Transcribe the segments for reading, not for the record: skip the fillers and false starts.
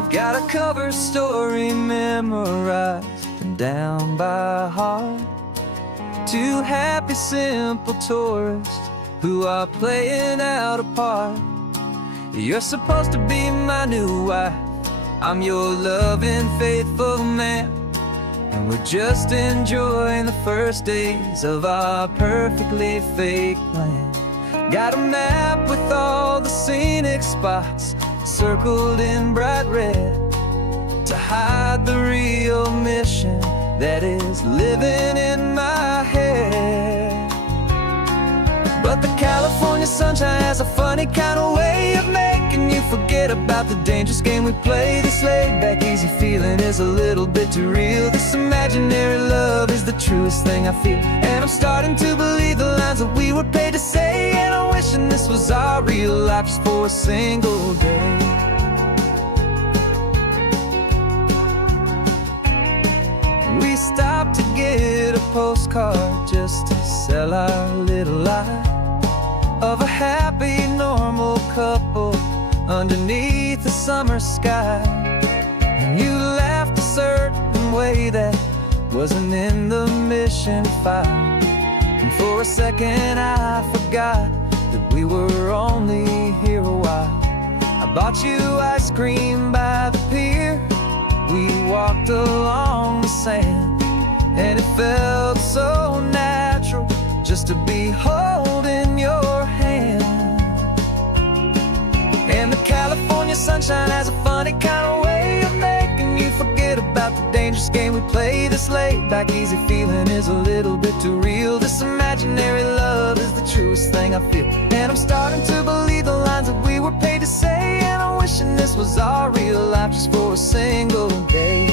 We've got a cover story memorized and down by heart. Two happy, simple tourists who are playing out a part. You're supposed to be my new wife, I'm your loving, faithful man, and we're just enjoying the first days of our perfectly fake plan. Got a map with all the scenic spots circled in bright red to hide the real mission that is living in my head. But the California sunshine has a funny kind of way of making you forget about the dangerous game we play. This laid-back, easy feeling is a little bit too real. This imaginary love is the truest thing I feel, and I'm starting to believe the lines that we were paid to say. And I'm wishing this was our real life just for a single day. We stopped to get a postcard just to sell our little lie of a happy, normal couple underneath the summer sky. And you laughed a certain way that wasn't in the mission file, and for a second I forgot that we were only here a while. I bought you ice cream by the pier, we walked along the sand, and it felt so natural just to be holding your hand. And the California sunshine has a funny kind of way of making you forget about the dangerous game we play. This laid-back, easy feeling is a little bit too real. This imaginary love is the truest thing I feel, and I'm starting to believe the lines that we were paid to say. And I'm wishing this was our real life just for a single day.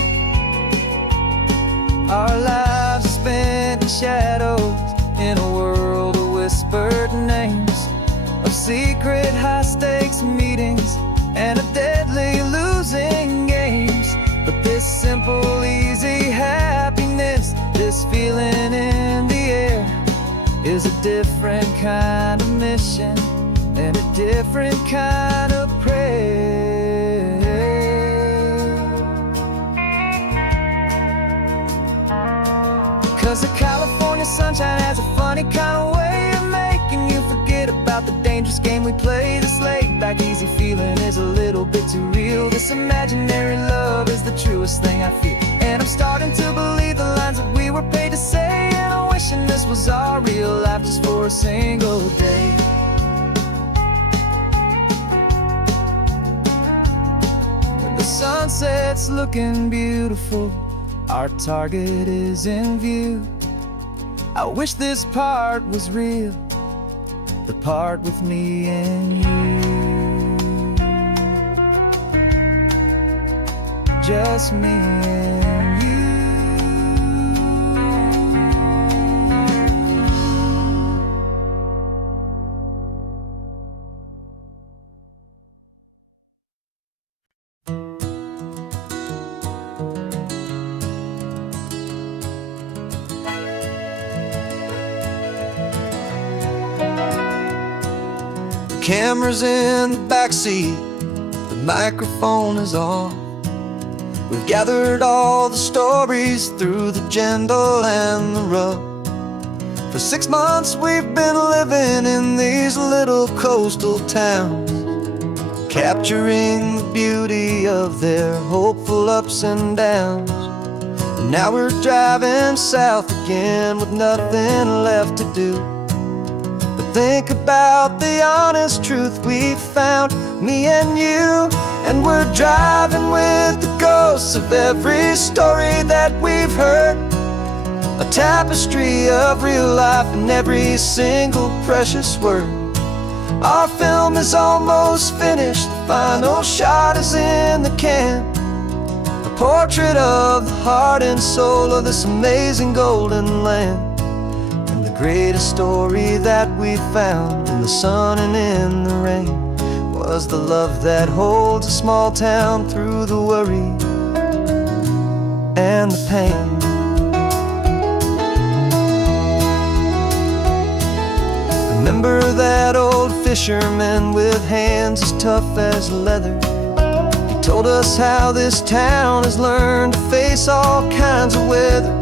Our lives are spent in shadows, in a world of whispered names, of secret high-stakes meetings and of deadly losing games. But this simple, easy happiness, this feeling in the air, is a different kind of mission and a different kind of prayer. 'Cause the California sunshine has a funny kind of way of making you forget about the dangerous game we play. This laid-back, easy feeling is a little bit too real. This imaginary love is the truest thing I feel, and I'm starting to believe the lines that we were paid to say. And I'm wishing this was our real life just for a single day. When the sunset's looking beautiful, our target is in view. I wish this part was real, the part with me and you. Just me and you. Camera's in the backseat, the microphone is on. We've gathered all the stories through the gentle and the rough. For 6 months we've been living in these little coastal towns, capturing the beauty of their hopeful ups and downs. And now we're driving south again with nothing left to do. Think about the honest truth we've found, me and you. And we're driving with the ghosts of every story that we've heard, a tapestry of real life in every single precious word. Our film is almost finished, the final shot is in the can, a portrait of the heart and soul of this amazing golden land. Greatest story that we found in the sun and in the rain was the love that holds a small town through the worry and the pain. Remember that old fisherman with hands as tough as leather? He told us how this town has learned to face all kinds of weather.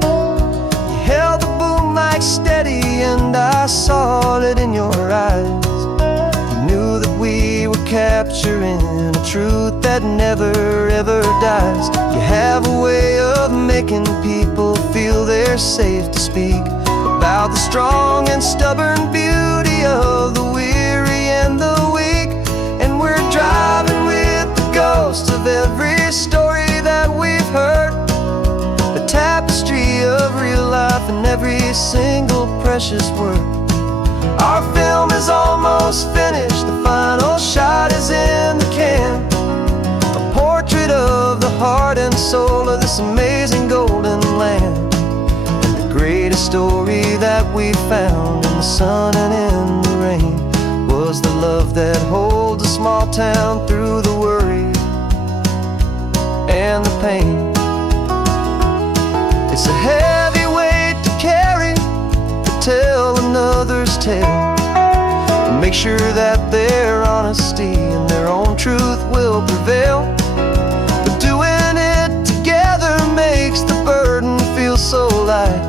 You held the boom mic steady and I saw it in your eyes. You knew that we were capturing a truth that never ever dies. You have a way of making people feel they're safe to speak about the strong and stubborn beauty of the weary and the weak. And we're driving with the ghosts of every story that we've heard, a tapestry of real life in every single precious word. Our film is almost finished, the final shot is in the can, a portrait of the heart and soul of this amazing golden land. And the greatest story that we found in the sun and in the rain was the love that holds a small town through the worry and the pain. It's a heavy weight to carry, to tell another's tale, and make sure that their honesty and their own truth will prevail. But doing it together makes the burden feel so light.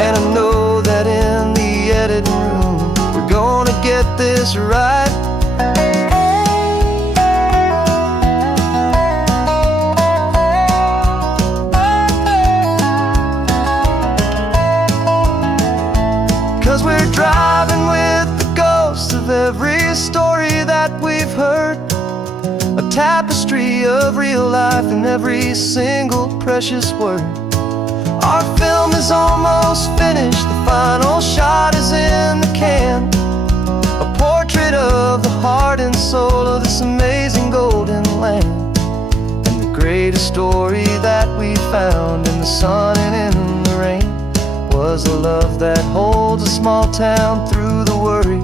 And I know that in the editing room we're gonna get this right. 'Cause we're driving with the ghosts of every story that we've heard, a tapestry of real life in every single precious word. Our film is almost finished, the final shot is in the can, a portrait of the heart and soul of this amazing golden land. And the greatest story that we found in the sun and in the rain was the love that holds a small town through the worry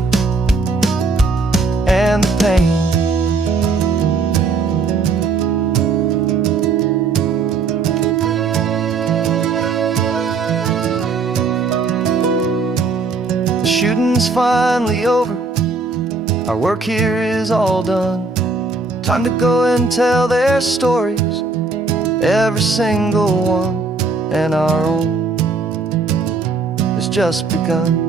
and the pain. The shooting's finally over, our work here is all done. Time to go and tell their stories, every single one, and our own has just begun.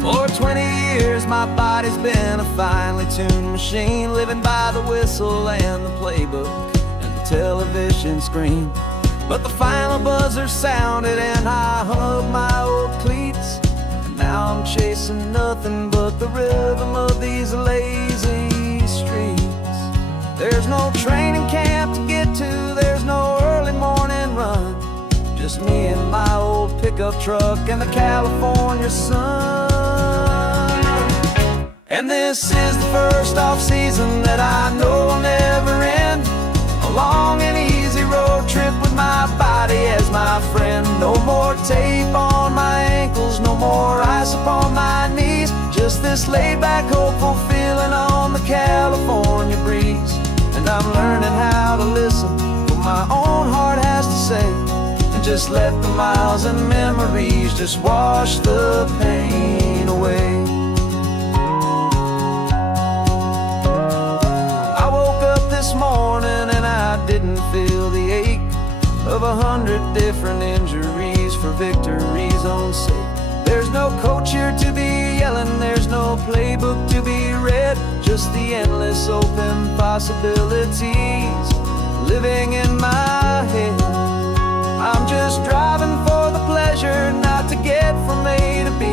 For 20 years my body's been a finely tuned machine, living by the whistle and the playbook and the television screen. But the final buzzer sounded and I hung up my old cleats, and now I'm chasing nothing but the rhythm of these lazy streets. There's no training camp to get to, there's no early morning run, just me and my old pickup truck and the California sun. And this is the first off-season that I know will never end, a long and easy road trip with my body as my friend. No more tape on my ankles, no more ice upon my knees, just this laid-back, hopeful feeling on the California breeze. And I'm learning how to listen to what my own heart has to say, and just let the miles and memories just wash the pain away. This morning and I didn't feel the ache of 100 different injuries for victory's own sake. There's no coach here to be yelling, there's no playbook to be read, just the endless open possibilities living in my head. I'm just driving for the pleasure, not to get from A to B.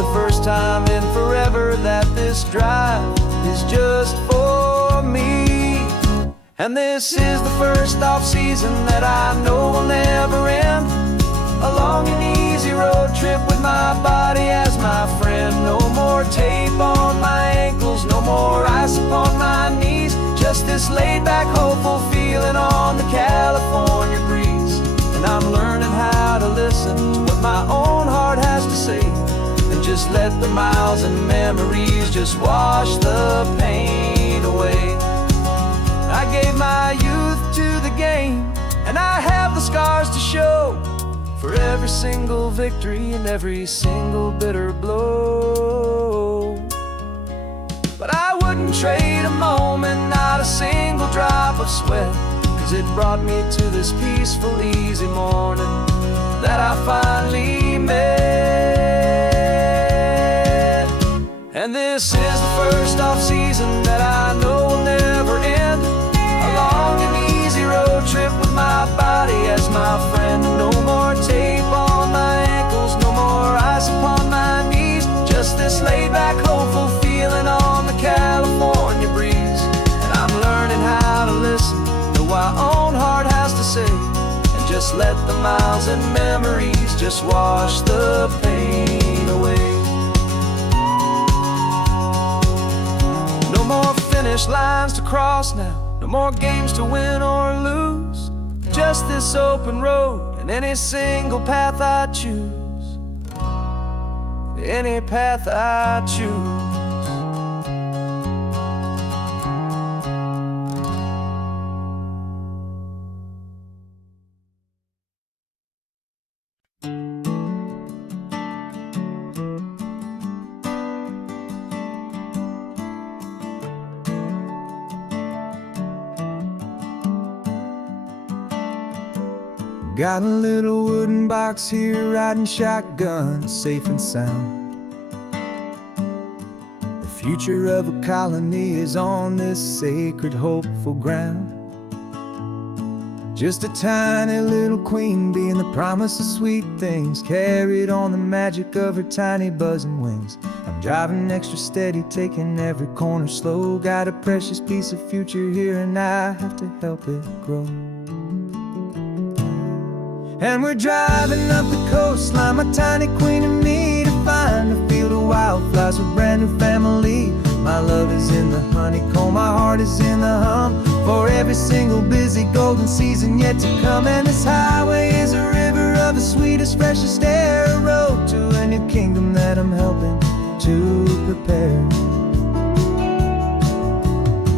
The first time in forever that this drive is just for me. And this is the first off-season that I know will never end, a long and easy road trip with my body as my friend. No more tape on my ankles, no more ice upon my knees, just this laid-back, hopeful feeling on the California breeze. And I'm learning how to listen let the miles and memories just wash the pain away. I gave my youth to the game, and I have the scars to show for every single victory and every single bitter blow. But I wouldn't trade a moment, not a single drop of sweat, 'cause it brought me to this peaceful, easy morning that I finally met. And this is the first off-season that I know will never end. A long and easy road trip with my body as my friend. No more tape on my ankles, no more ice upon my knees. Just this laid-back, hopeful feeling on the California breeze. And I'm learning how to listen to what my own heart has to say, and just let the miles and memories just wash the pain away. No more finish lines to cross now, no more games to win or lose. Just this open road and any single path I choose. Any path I choose. Got a little wooden box here, riding shotgun, safe and sound. The future of a colony is on this sacred, hopeful ground. Just a tiny little queen bee and the promise of sweet things, carried on the magic of her tiny buzzing wings. I'm driving extra steady, taking every corner slow. Got a precious piece of future here and I have to help it grow. And we're driving up the coastline, my tiny queen and me, to find a field of wildflowers with brand new family. My love is in the honeycomb, my heart is in the hum, for every single busy golden season yet to come. And this highway is a river of the sweetest, freshest air, a road to a new kingdom that I'm helping to prepare.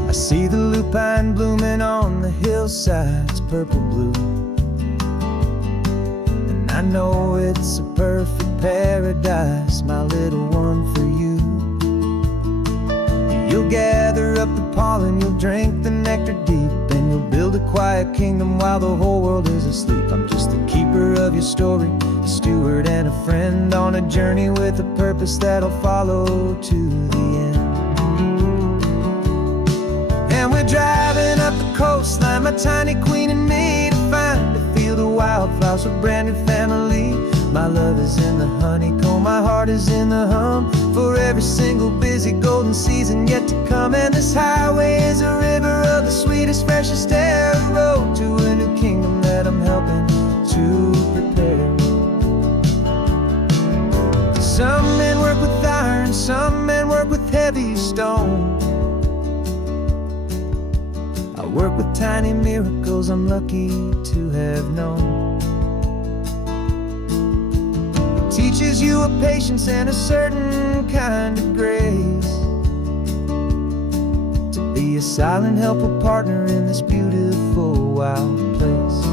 I see the lupine blooming on the hillsides, purple blue. I know it's a perfect paradise, my little one, for you. You'll gather up the pollen, you'll drink the nectar deep, and you'll build a quiet kingdom while the whole world is asleep. I'm just the keeper of your story, a steward and a friend, on a journey with a purpose that'll follow to the end. And we're driving up the coastline, my tiny queen and me, to find a field of wildflowers with brand new family. My love is in the honeycomb, my heart is in the hum, for every single busy golden season yet to come. And this highway is a river of the sweetest, freshest air, a road to a new kingdom that I'm helping to prepare. Some men work with iron, some men work with heavy stone. I work with tiny miracles I'm lucky to have known. It teaches you a patience and a certain kind of grace, to be a silent, helpful partner in this beautiful, wild place.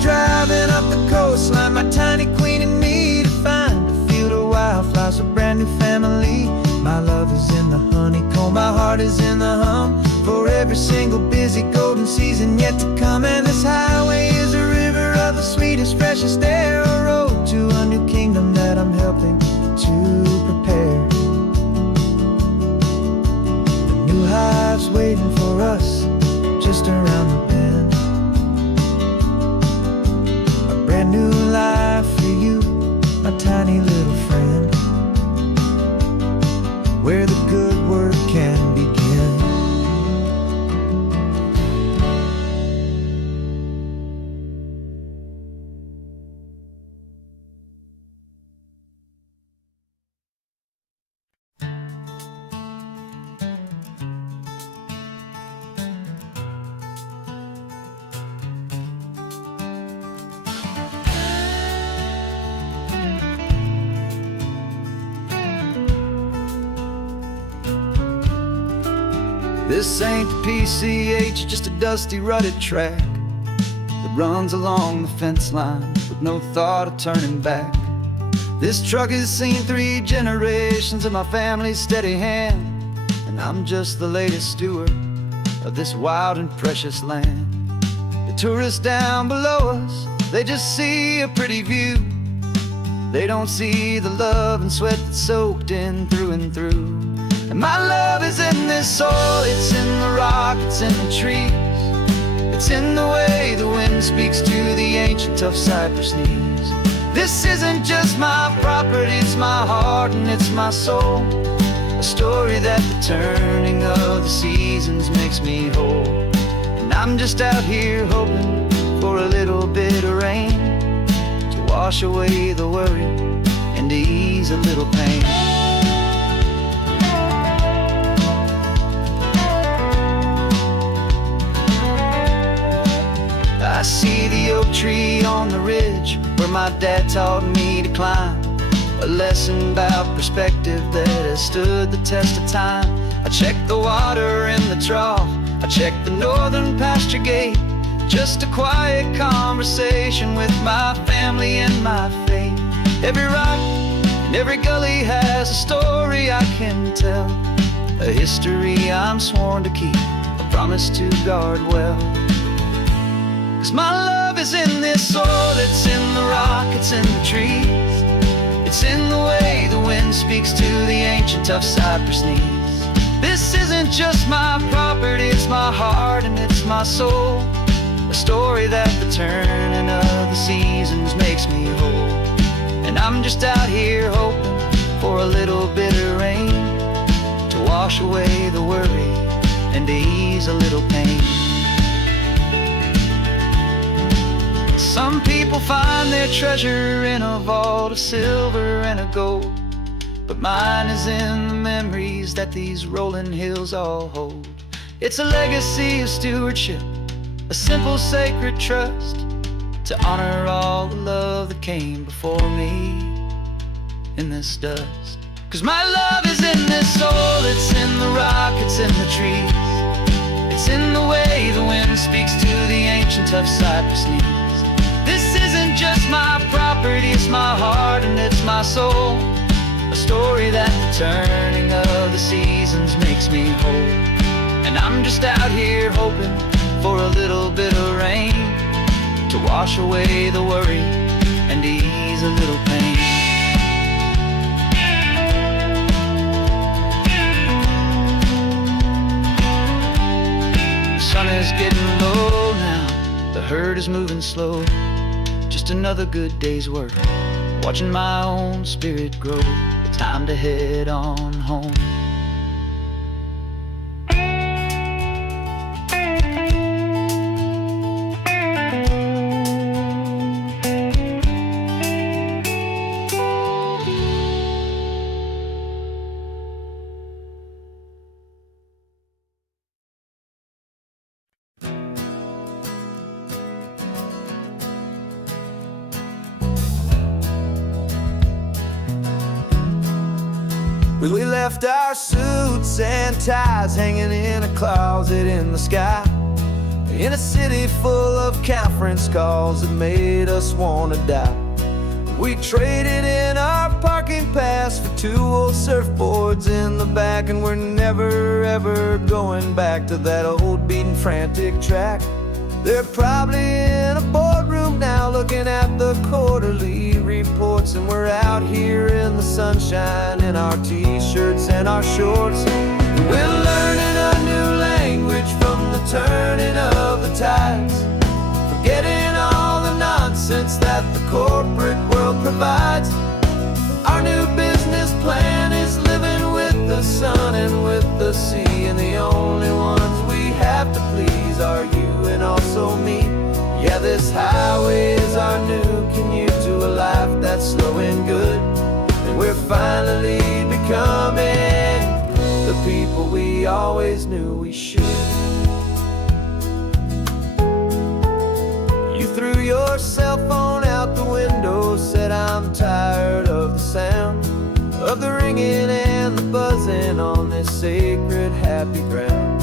Driving up the coastline, my tiny queen and me, to find a field of wildflowers, a brand new family. My love is in the honeycomb, my heart is in the hum, for every single busy golden season yet to come. And this highway is a river of the sweetest, freshest air, a road to a new kingdom that I'm helping to prepare. The new hive's waiting for us just around the bend. New life for you, my tiny little friend. This ain't the PCH, just a dusty, rutted track that runs along the fence line with no thought of turning back. This truck has seen 3 generations of my family's steady hand, and I'm just the latest steward of this wild and precious land. The tourists down below us, they just see a pretty view. They don't see the love and sweat that's soaked in through and through. And my love is in this soil, it's in the rock, it's in the trees. It's in the way the wind speaks to the ancient tough cypress knees. This isn't just my property, it's my heart and it's my soul. A story that the turning of the seasons makes me whole. And I'm just out here hoping for a little bit of rain to wash away the worry and to ease a little pain. I see the oak tree on the ridge where my dad taught me to climb, a lesson about perspective that has stood the test of time. I check the water in the trough, I check the northern pasture gate, just a quiet conversation with my family and my faith. Every rock and every gully has a story I can tell, a history I'm sworn to keep, a promise to guard well. 'Cause my love is in this soil, it's in the rock, it's in the trees. It's in the way the wind speaks to the ancient tough cypress knees. This isn't just my property, it's my heart and it's my soul. A story that the turning of the seasons makes me whole. And I'm just out here hoping for a little bit of rain to wash away the worry and to ease a little pain. Some people find their treasure in a vault of silver and a gold, but mine is in the memories that these rolling hills all hold. It's a legacy of stewardship, a simple sacred trust, to honor all the love that came before me in this dust. 'Cause my love is in this soil, it's in the rock, it's in the trees. It's in the way the wind speaks to the ancient tough cypress knees. This isn't just my property, it's my heart and it's my soul. A story that the turning of the seasons makes me whole. And I'm just out here hoping for a little bit of rain to wash away the worry and ease a little pain. The sun is getting low now, the herd is moving slow. Just another good day's work, watching my own spirit grow. Time to head on home. We left our suits and ties hanging in a closet in the sky, in a city full of conference calls that made us wanna die. We traded in our parking pass for 2 old surfboards in the back, and we're never ever going back to that old beaten frantic track. They're probably in a boardroom now looking at the quarterly reports, and we're out here in the sunshine in our t-shirts and our shorts. We're learning a new language from the turning of the tides, forgetting all the nonsense that the corporate world provides. Our new business plan is living with the sun and with the sea, and the only ones we have to please are you and also me. Yeah, this highway is our new commute to a life that's slow and good, and we're finally becoming the people we always knew we should. You threw your cell phone out the window, said I'm tired of the sound of the ringing and the buzzing on this sacred happy ground.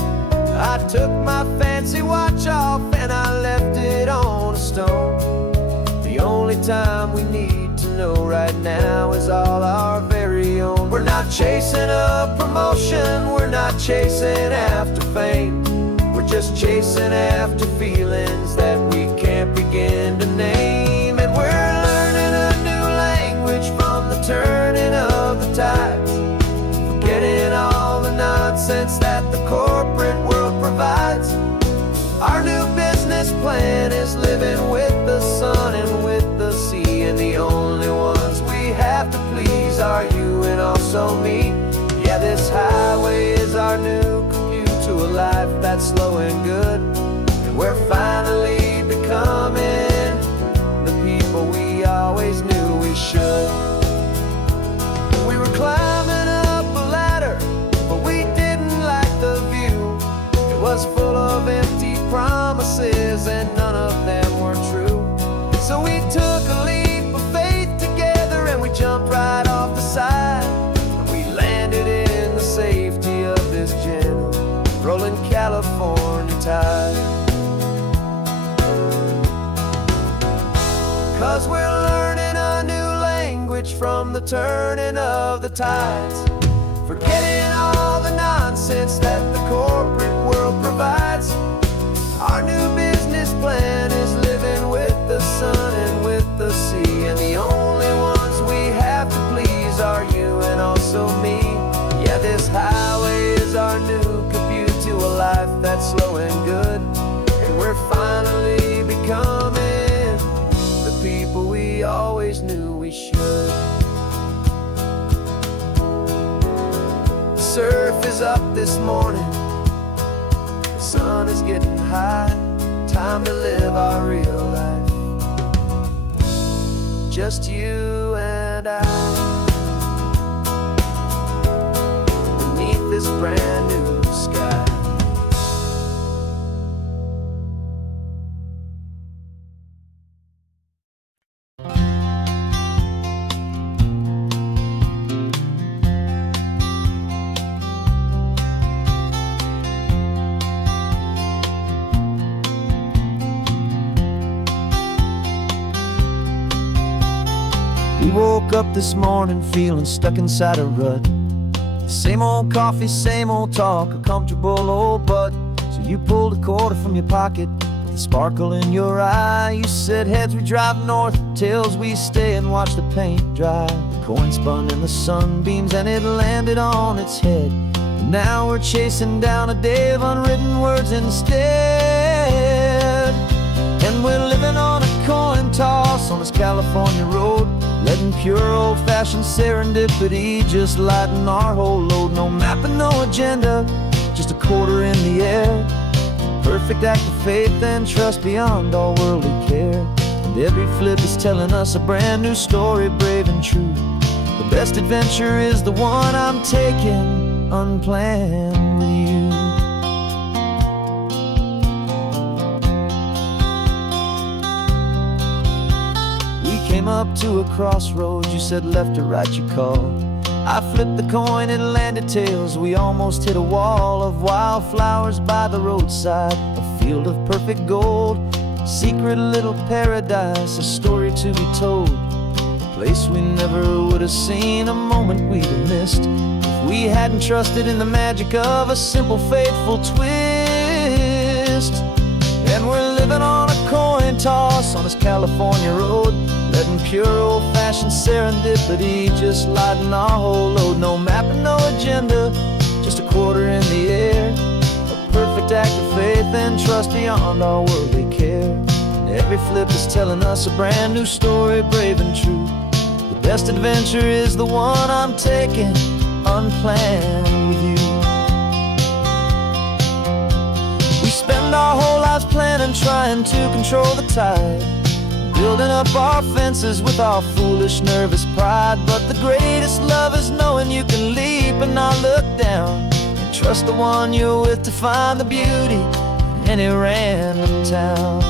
took my fancy watch off and I left it on a stone. The only time we need to know right now is all our very own. We're not chasing a promotion, we're not chasing after fame. We're just chasing after feelings that we can't begin to name. And we're learning a new language from the turning of the tides, forgetting all the nonsense that the corporate world provides. Our new business plan is living with the sun and with the sea, and the only ones we have to please are you and also me. Yeah, this highway is our new commute to a life that's slow and good, and we're finally becoming the people we always knew we should. We were climbing up a ladder, but we didn't like the view. It was full of empty promises and none of them were true. So we took a leap of faith together and we jumped right off the side, and we landed in the safety of this gentle rolling California tide. 'Cause we're learning a new language from the turning of the tides, forgetting all the nonsense that the corporate world provides. Our new business plan is living with the sun and with the sea, and the only ones we have to please are you and also me. Yeah, this highway is our new commute to a life that's slow and good, and we're finally becoming the people we always knew we should. The surf is up this morning, the sun is getting high, time to live our real life, just you and I, beneath this brand new sky. We woke up this morning feeling stuck inside a rut. Same old coffee, same old talk, a comfortable old butt. So you pulled a quarter from your pocket with a sparkle in your eye. You said heads we drive north, tails we stay and watch the paint dry. The coin spun in the sunbeams and it landed on its head, and now we're chasing down a day of unwritten words instead. And we're living on a coin toss on this California road, letting pure old-fashioned serendipity just lighten our whole load. No map and no agenda, just a quarter in the air. Perfect act of faith and trust beyond all worldly care. And every flip is telling us a brand new story, brave and true. The best adventure is the one I'm taking unplanned with you. Came up to a crossroads, you said left or right you called. I flipped the coin, it landed tails. We almost hit a wall of wildflowers by the roadside, a field of perfect gold, secret little paradise, a story to be told, a place we never would have seen, a moment we'd have missed if we hadn't trusted in the magic of a simple faithful twist. And we're living on a coin toss on this California road, letting pure old-fashioned serendipity just lighten our whole load. No map and no agenda, just a quarter in the air. A perfect act of faith and trust beyond all worldly care. And every flip is telling us a brand new story, brave and true. The best adventure is the one I'm taking unplanned with you. We spend our whole lives planning, trying to control the tide, building up our fences with our foolish, nervous pride. But the greatest love is knowing you can leap and not look down, and trust the one you're with to find the beauty in any random town.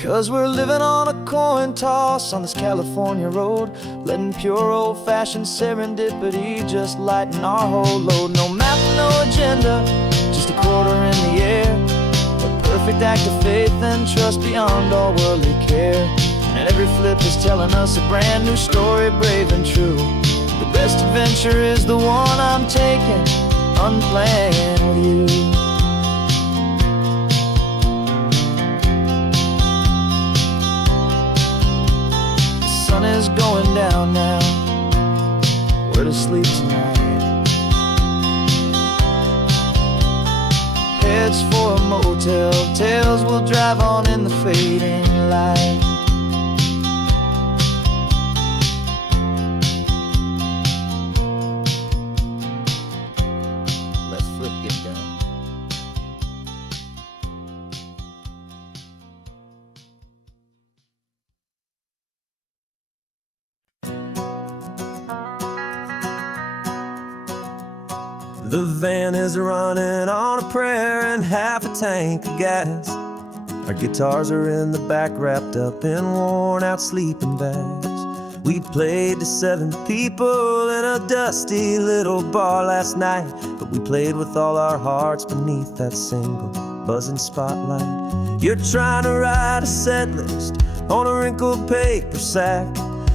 'Cause we're living on a coin toss on this California road, letting pure old-fashioned serendipity just lighten our whole load. No map, no agenda, just a quarter in the air, a perfect act of faith and trust beyond all worldly care. And every flip is telling us a brand new story, brave and true. The best adventure is the one I'm taking, unplanned with you. The sun is going down now, we're to sleep tonight. Heads for a motel, tails will drive on in the fading light. The van is running on a prayer and half a tank of gas. Our guitars are in the back, wrapped up in worn-out sleeping bags. We played to 7 people in a dusty little bar last night, but we played with all our hearts beneath that single buzzing spotlight. You're trying to write a set list on a wrinkled paper sack,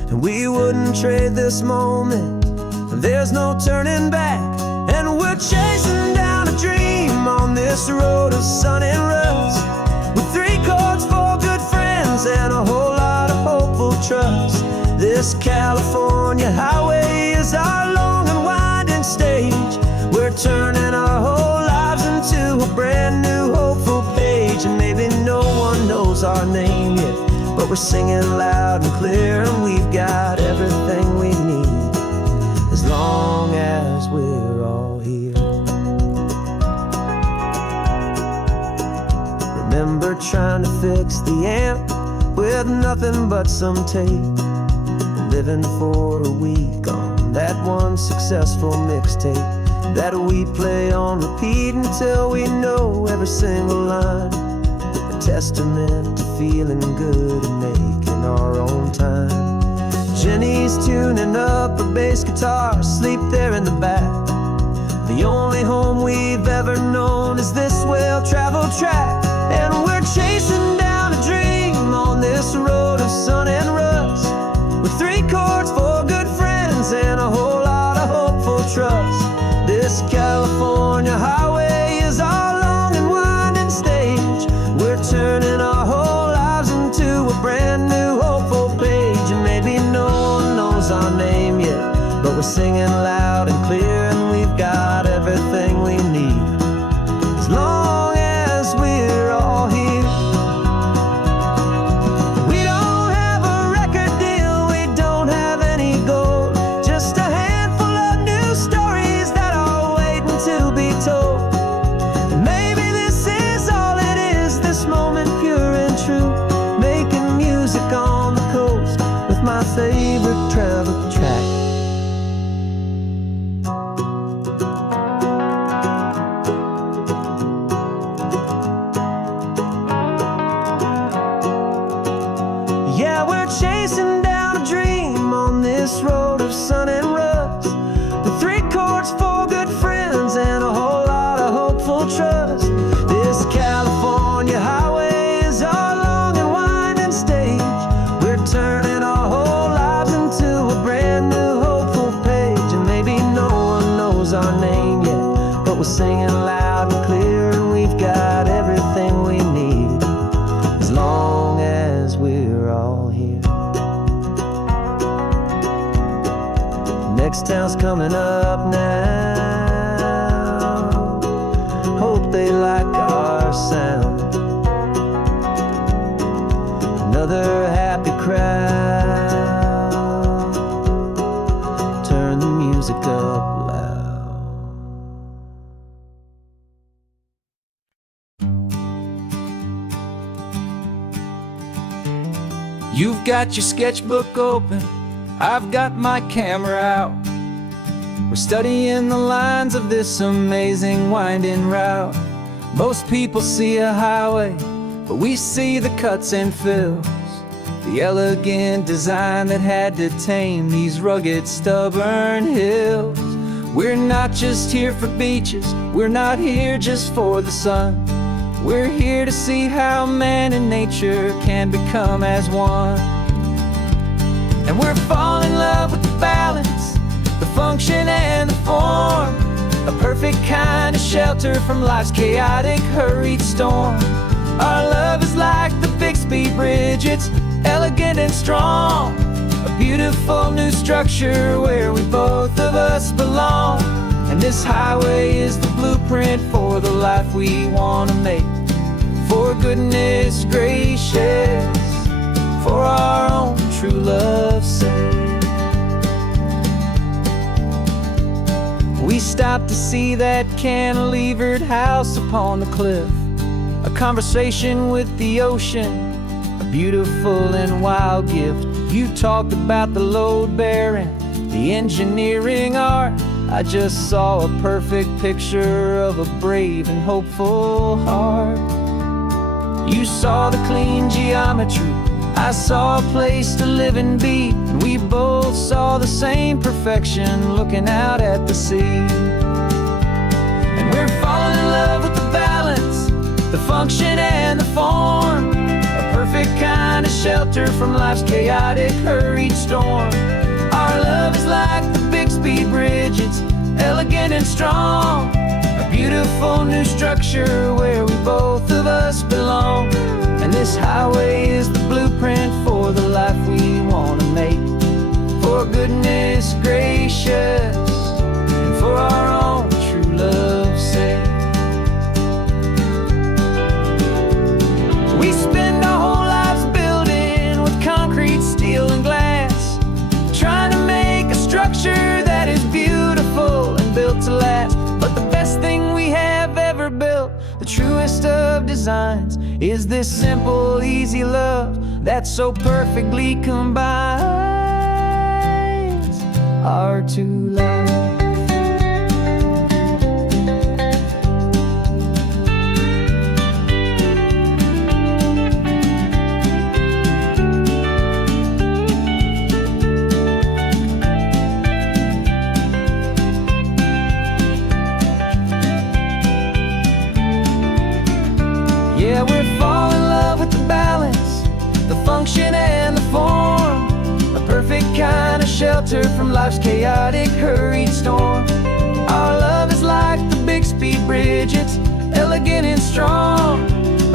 and we wouldn't trade this moment. There's no turning back. And we're chasing down a dream on this road of sun and rust, with 3 chords for good friends and a whole lot of hopeful trust. This California highway is our long and winding stage. We're turning our whole lives into a brand new hopeful page. And maybe no one knows our name yet, but we're singing loud and clear, and we've got everything we need, as long as we're all here. Remember trying to fix the amp with nothing but some tape, living for a week on that one successful mixtape that we play on repeat until we know every single line. A testament to feeling good and making our own time. Jenny's tuning up her bass guitar, asleep there in the back. The only home we've ever known is this well-traveled track. And we're chasing down a dream on this road of sun and rust, with 3 chords for good friends and a whole lot of hopeful trust. This California highway is our long and winding stage. We're turning our whole lives into a brand new hopeful page. And maybe no one knows our name yet, but we're singing loud and clear, and we've got everything we need, as long as we're all here. We don't have a record deal, we don't have any gold, just a handful of new stories that are waiting to be told. And maybe this is all it is, this moment pure and true, making music on the coast with my favorite travel track. Yeah, we're chasing down a dream on this road of sun and rust, with 3 chords for good friends and a whole lot of hopeful trust. This California highway is our long and winding stage. We're turning our whole lives into a brand new hopeful page. And maybe no one knows our name yet, but we're singing loud and clear, and we've got everything we need, as long as we're all here. Next town's coming up now, hope they like our sound. Another happy crowd, turn the music up loud. You've got your sketchbook open, I've got my camera out. We're studying the lines of this amazing winding route. Most people see a highway, but we see the cuts and fills, the elegant design that had to tame these rugged, stubborn hills. We're not just here for beaches, we're not here just for the sun. We're here to see how man and nature can become as one. And we're falling in love with the balance, the function and the form, a perfect kind of shelter from life's chaotic, hurried storm. Our love is like the Bixby Bridge, it's elegant and strong, a beautiful new structure where we both of us belong. And this highway is the blueprint for the life we want to make. For goodness gracious, for our own true love's sake. We stopped to see that cantilevered house upon the cliff, a conversation with the ocean, a beautiful and wild gift. You talked about the load bearing, the engineering art. I just saw a perfect picture of a brave and hopeful heart. You saw the clean geometry, I saw a place to live and be, and we both saw the same perfection looking out at the sea. And we're falling in love with the balance, the function and the form, a perfect kind of shelter from life's chaotic, hurried storm. Our love is like the Bixby Bridge, it's elegant and strong, a beautiful new structure where we both of us belong. And this highway is the blueprint for the life we want to make. For goodness gracious, and for our own true love's sake. We spend our whole lives building with concrete, steel, and glass, trying to make a structure that is beautiful and built to last. But the best thing we have ever built, the truest of designs, is this simple, easy love that so perfectly combines our two lives. Yeah, we're falling in love with the balance, the function and the form, a perfect kind of shelter from life's chaotic, hurried storm. Our love is like the Bixby Bridge, it's elegant and strong,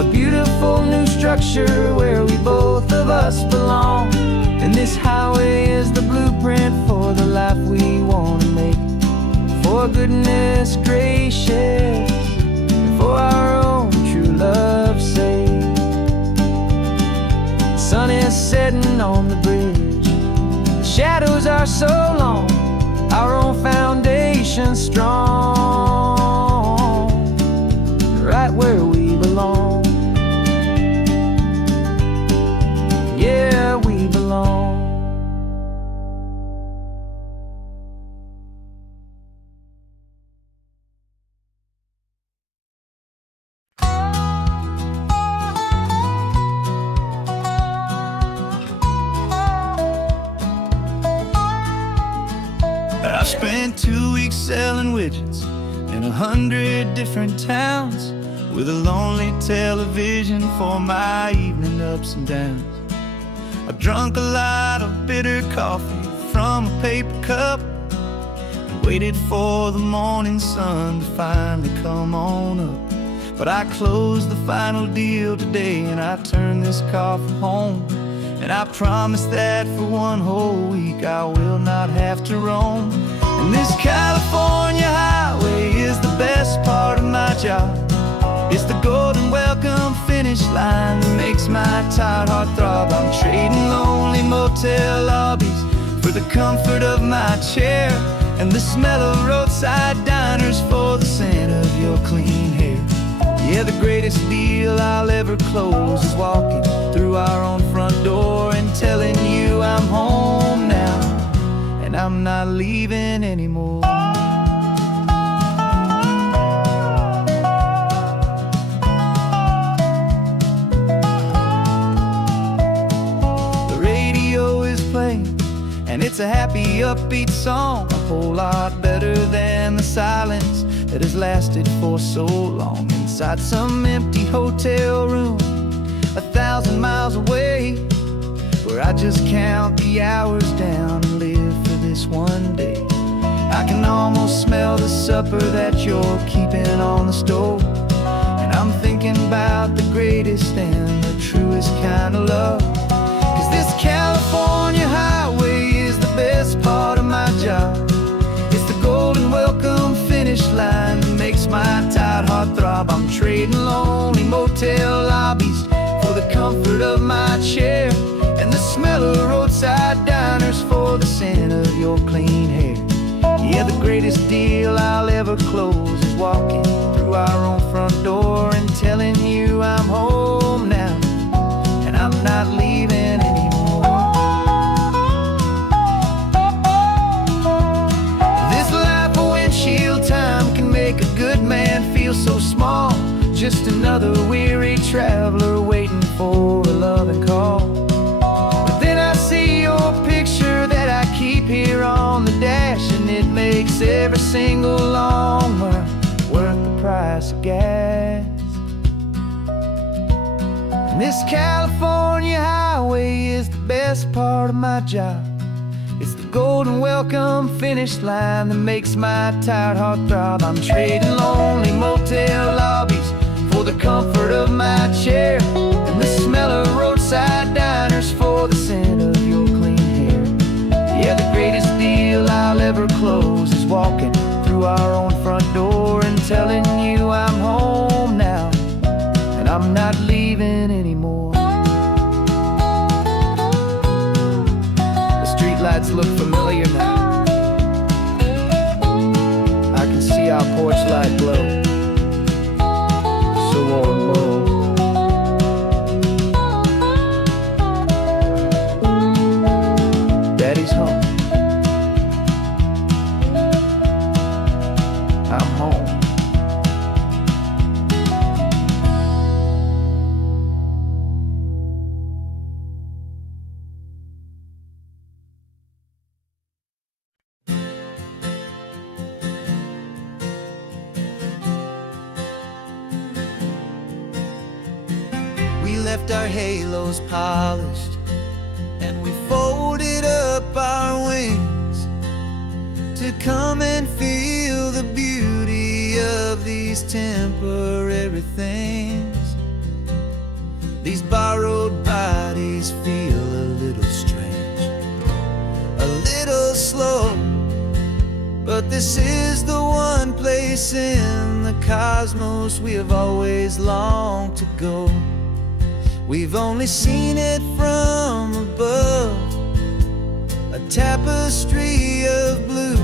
a beautiful new structure where we both of us belong. And this highway is the blueprint for the life we want to make. For goodness gracious, for our own true love's sake. The sun is setting on the bridge, the shadows are so long, our own foundation strong, right where we belong. Yeah, we belong. I spent 2 weeks selling widgets in 100 different towns, with a lonely television for my evening ups and downs. I drank a lot of bitter coffee from a paper cup and waited for the morning sun to finally come on up. But I closed the final deal today and I turned this car for home. And I promise that for one whole week I will not have to roam. And this California highway is the best part of my job. It's the golden welcome finish line that makes my tired heart throb. I'm trading lonely motel lobbies for the comfort of my chair, and the smell of roadside diners for the scent of your clean hair. Yeah, the greatest deal I'll ever close is walking through our own front door and telling you I'm home now, and I'm not leaving anymore. It's a happy, upbeat song, a whole lot better than the silence that has lasted for so long. Inside some empty hotel room 1,000 miles away, where I just count the hours down and live for this one day. I can almost smell the supper that you're keeping on the stove, and I'm thinking about the greatest and the truest kind of love. 'Cause this California highway is the best part of my job. It's the golden welcome finish line that makes my tired heart throb. I'm trading lonely motel lobbies for the comfort of my chair, and the smell of roadside diners for the scent of your clean hair. Yeah, the greatest deal I'll ever close is walking through our own front door and telling you I'm home now, and I'm not leaving anymore. This life of windshield time can make a good man feel so small, just another weary traveler waiting for a loving call. But then I see your picture that I keep here on the dash, and it makes every single long mile worth the price of gas. And this California highway is the best part of my job. It's the golden welcome finish line that makes my tired heart throb. I'm trading lonely motel lobbies for the comfort of my chair, and the smell of roadside diners for the scent of your clean hair. Yeah, the greatest deal I'll ever close is walking through our own front door and telling you I'm home now, and I'm not leaving anymore. The streetlights look familiar now. I can see our porch light glow, so warm, low. Daddy's home. I'm home. We left our halos polished, and we folded up our wings to come and feel the beauty of these temporary things. These borrowed bodies feel a little strange, a little slow, but this is the one place in the cosmos we have always longed to go. We've only seen it from above, a tapestry of blue,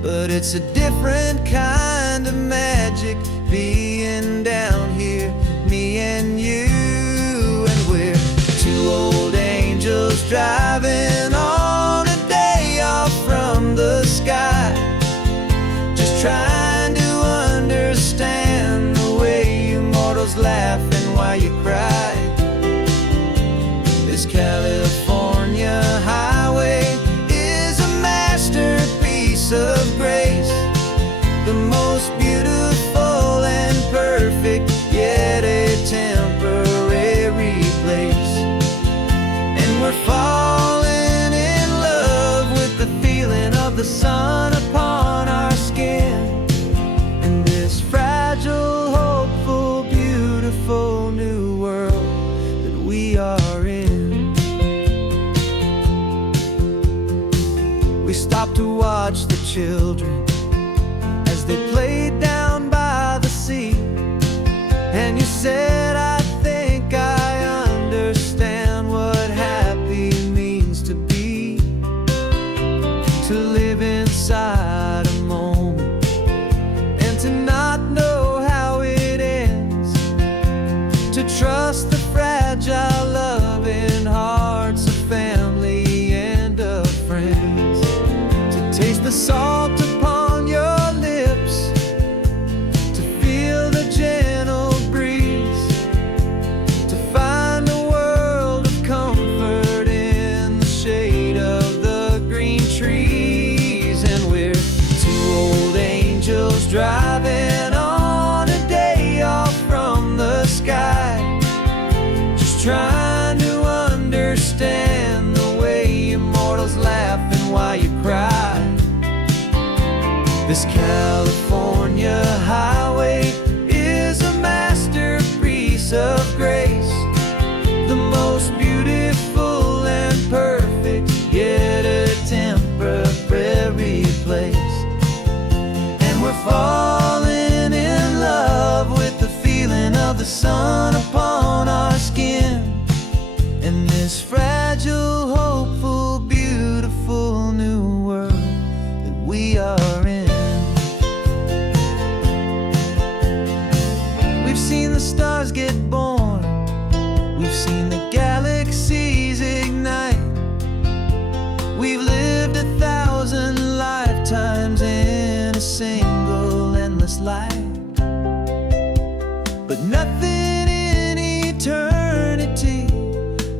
but it's a different kind of magic being down here, me and you. And we're two old angels driving on a day off from the sky, just trying to understand the way you mortals laugh and why you cry. This California highway is a masterpiece of grace, the most beautiful and perfect, yet a temporary place. And we're falling in love with the feeling of the sun upon our skin, in this fragile, hopeful, beautiful new world that we are in. We stopped to watch the children as they played down by the sea, and you said, I think I understand what happy means to be, to live inside a moment and to not know how it ends, to trust the fragile loving hearts of family and of friends, to taste the salt upon your lips, to feel the gentle breeze, to find a world of comfort in the shade of the trying to understand the way immortals laugh and why you cry. This California highway is a masterpiece of grace, the most beautiful and perfect, yet a temporary place. And we're falling in love with the feeling of the sun upon our skin, in this fragile, hopeful, beautiful new world that we are in. We've seen the stars get born, we've seen the galaxies ignite, we've lived 1,000 lifetimes in a single endless life. But nothing in eternity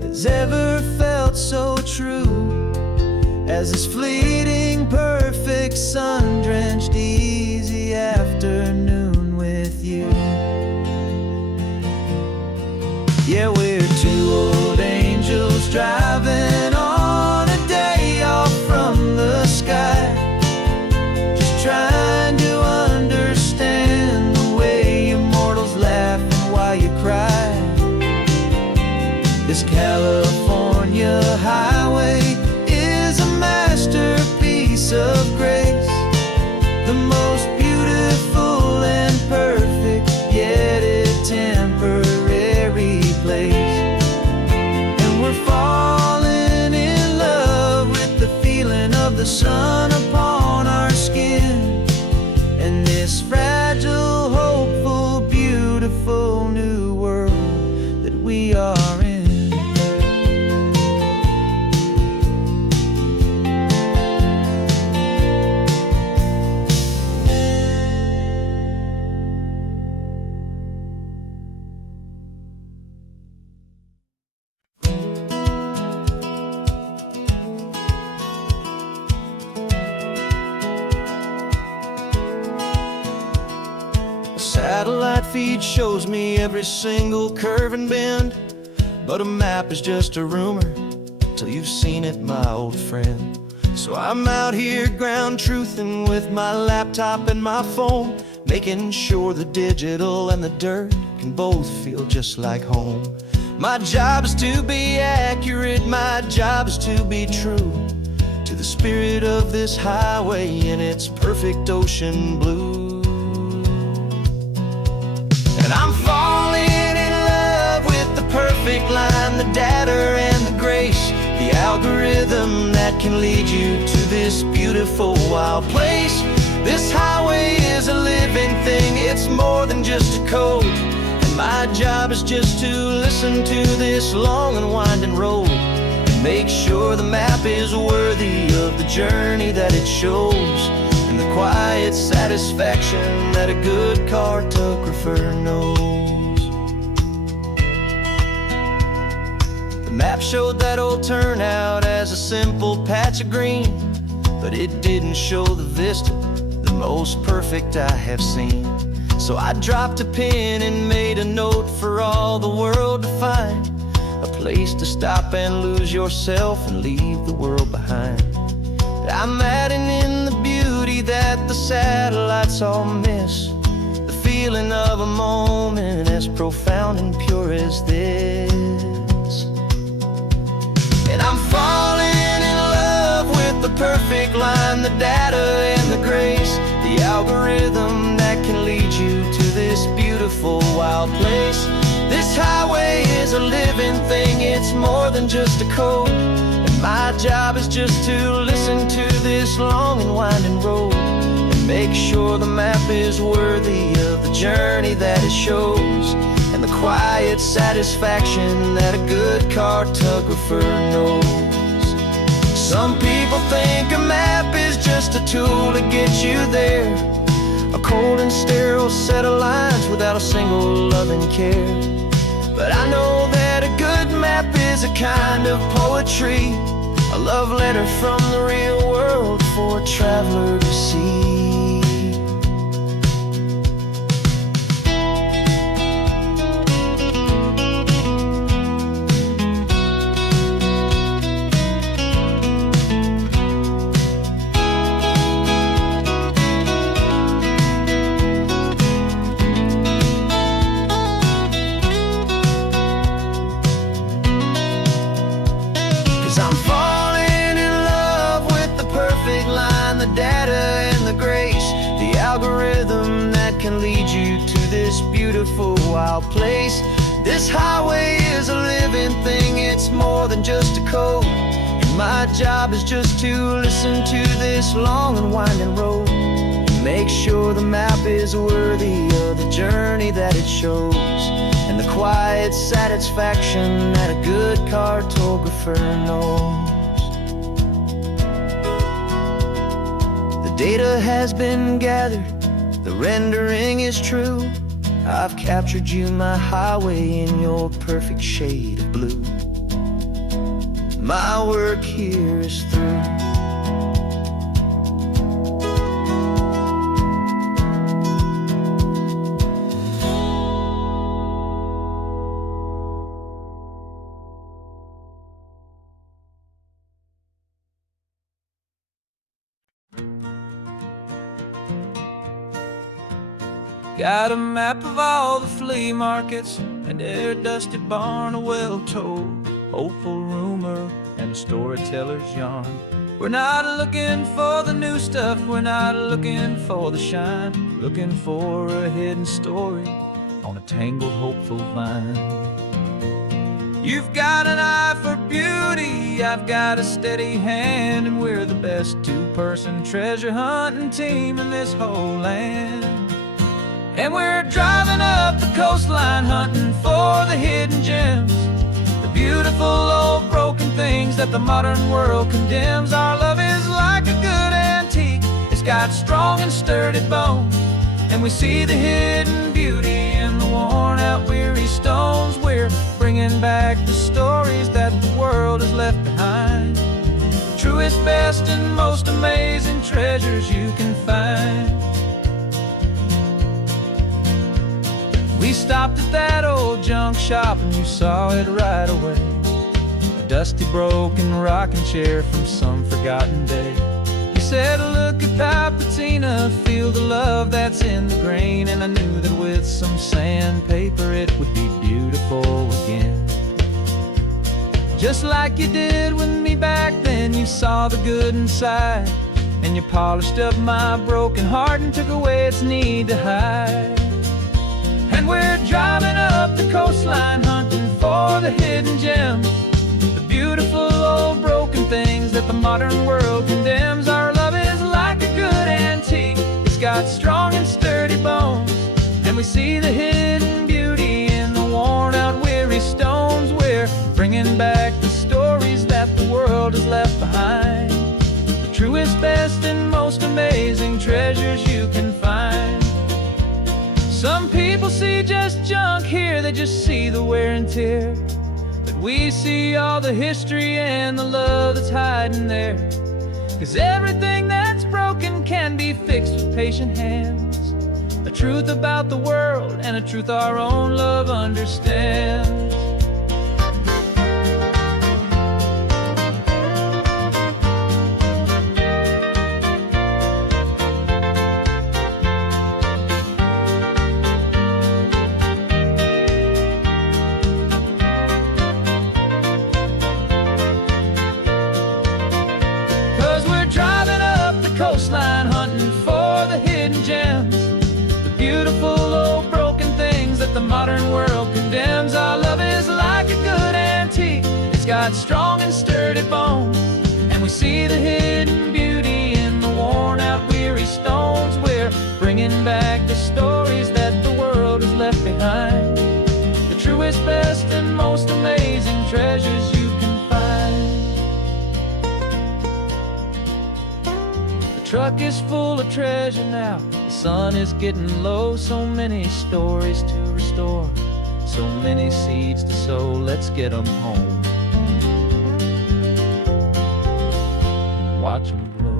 has ever felt so true as this fleeting, perfect, sun-drenched, easy afternoon with you. Yeah, we're two old angels driving on a day off from the sky, just trying to understand the way immortals laugh and why you cry. This California highway is a masterpiece of grace, the most beautiful and perfect, yet a temporary place. And we're falling in love with the feeling of the sun upon our skin, and this fragile, hopeful, beautiful new world that we are in. Satellite feed shows me every single curve and bend, but a map is just a rumor till you've seen it, my old friend. So I'm out here ground truthing with my laptop and my phone, making sure the digital and the dirt can both feel just like home. My job is to be accurate, my job is to be true to the spirit of this highway in its perfect ocean blue. And I'm falling in love with the perfect line, the data and the grace, the algorithm that can lead you to this beautiful wild place. This highway is a living thing, it's more than just a code, and my job is just to listen to this long and winding road and make sure the map is worthy of the journey that it shows, and the quiet satisfaction that a good cartographer knows. The map showed that old turnout as a simple patch of green, but it didn't show the vista, the most perfect I have seen. So I dropped a pin and made a note for all the world to find, a place to stop and lose yourself and leave the world behind. I'm adding in the beauty that the satellites all miss, the feeling of a moment as profound and pure as this. And I'm falling in love with the perfect line, the data and the grace, the algorithm that can lead you to this beautiful wild place. This highway is a living thing, it's more than just a code, and my job is just to listen to this long and winding road and make sure the map is worthy of the journey that it shows, and the quiet satisfaction that a good cartographer knows. Some people think a map is just a tool to get you there, a cold and sterile set of lines without a single loving care. But I know that a good map is a kind of poetry, a love letter from the real world for a traveler to see. wild place. This highway is a living thing, it's more than just a code. And my job is just to listen to this long and winding road, and make sure the map is worthy of the journey that it shows, and the quiet satisfaction that a good cartographer knows. The data has been gathered, the rendering is true. I've captured you, my highway, in your perfect shade of blue. My work here is through. Got a map of all the flea markets, and every dusty barn, a well-told hopeful rumor, and a storyteller's yarn. We're not looking for the new stuff, we're not looking for the shine, we're looking for a hidden story on a tangled hopeful vine. You've got an eye for beauty, I've got a steady hand, and we're the best two-person treasure hunting team in this whole land. And we're driving up the coastline hunting for the hidden gems, the beautiful old broken things that the modern world condemns. Our love is like a good antique, it's got strong and sturdy bones, and we see the hidden beauty in the worn out weary stones. We're bringing back the stories that the world has left behind, the truest, best, and most amazing treasures you can find. We stopped at that old junk shop and you saw it right away, a dusty broken rocking chair from some forgotten day. You said, look at Papatina, feel the love that's in the grain, and I knew that with some sandpaper it would be beautiful again. Just like you did with me back then, you saw the good inside, and you polished up my broken heart and took away its need to hide. And we're driving up the coastline hunting for the hidden gems, the beautiful old broken things that the modern world condemns. Our love is like a good antique, it's got strong and sturdy bones, and we see the hidden beauty in the worn out weary stones. We're bringing back the stories that the world has left behind, the truest, best, and most amazing treasures you can find. Some people see just junk here, they just see the wear and tear, but we see all the history and the love that's hiding there. 'Cause everything that's broken can be fixed with patient hands, a truth about the world and a truth our own love understands. 'Cause we're driving up the coastline hunting for the hidden gems, the beautiful old broken things that the modern world condemns. Our love is like a good antique, it's got strong and sturdy bones, and we see the hidden beauty in the worn out weary stones. We're bringing back the stories that the world has left behind, the truest, best, and most amazing treasures you can find. The truck is full of treasure now, the sun is getting low. So many stories to restore, so many seeds to sow. Let's get them home, watch them blow.